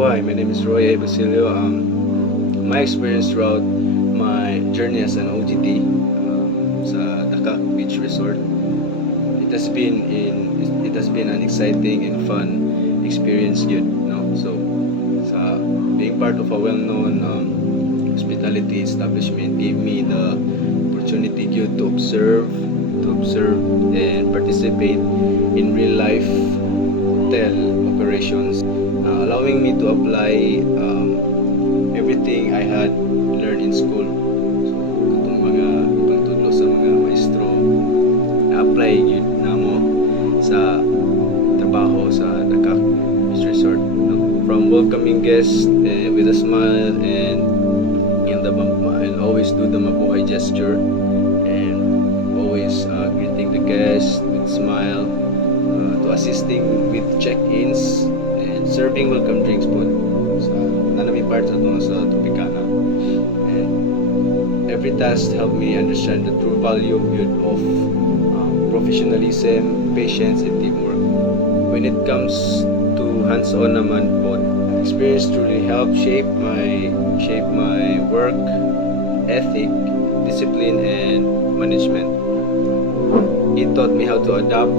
Mabuhay. My name is Roy A. Basilio. My experience throughout my journey as an OGT sa Dakak Beach Resort, it has been an exciting and fun experience yun, no? So, sa being part of a well-known hospitality establishment gave me the opportunity yun to observe and participate in real life hotel operations, allowing me to apply everything I had learned in school. So, itong mga ibang tudlo sa mga maestro, na-apply yun na mo sa trabaho sa Dakak Beach Resort. No? From welcoming guests with a smile and always do the mabuhay gesture and always greeting the guests with smile, to assisting with check-ins and serving welcome drinks po sa nanami part sa itong sa Tropicana. And every task helped me understand the true value of professionalism, patience, and teamwork. When it comes to hands-on naman po, experience truly helped shape my work ethic, discipline, and management. It taught me how to adapt,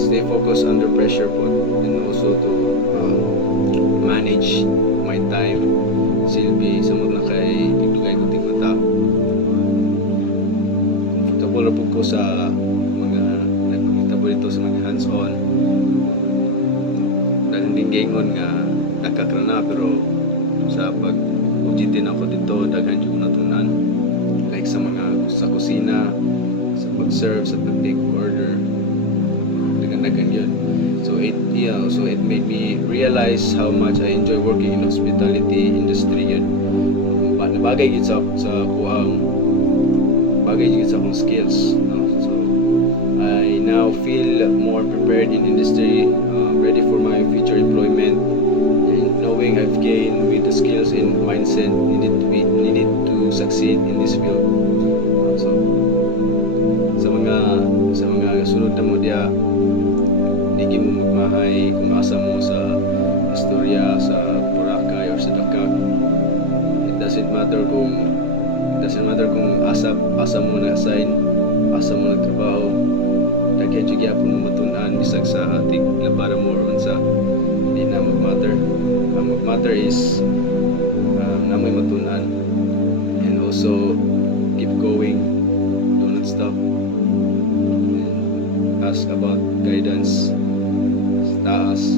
stay focused under pressure po, and also to manage my time. Silbi sa mga kay idugay ko tingmata. Comfortable na po ko sa mga nagpangitabo dito sa mga hands-on. Dahil hindi gingon nga nakakrana, pero sa pag ujitin ako dito daghan yung natunan, like sa kusina, sa pag-serve, sa pag-take order, daghan yun. So it made me realize how much I enjoy working in hospitality industry yun. Bagay yun sa akong skills, no? So I now feel more prepared in industry, ready for my future employment, and knowing I've gained with the skills and mindset needed to succeed in this field. So sa mga sunod na mo diya, hindi mo magmahay kung asa mo sa istorya sa Boracay or sa Dakak. It doesn't matter kung asa mo na-assign, asa mo nagtrabaho. Daghan jud gyapon mo matun-an bisag sa ating labara mo or unsa, hindi na mag-matter. Ang mag-matter is na may matun-an, and also keep going, do not stop, and ask about guidance sa taas.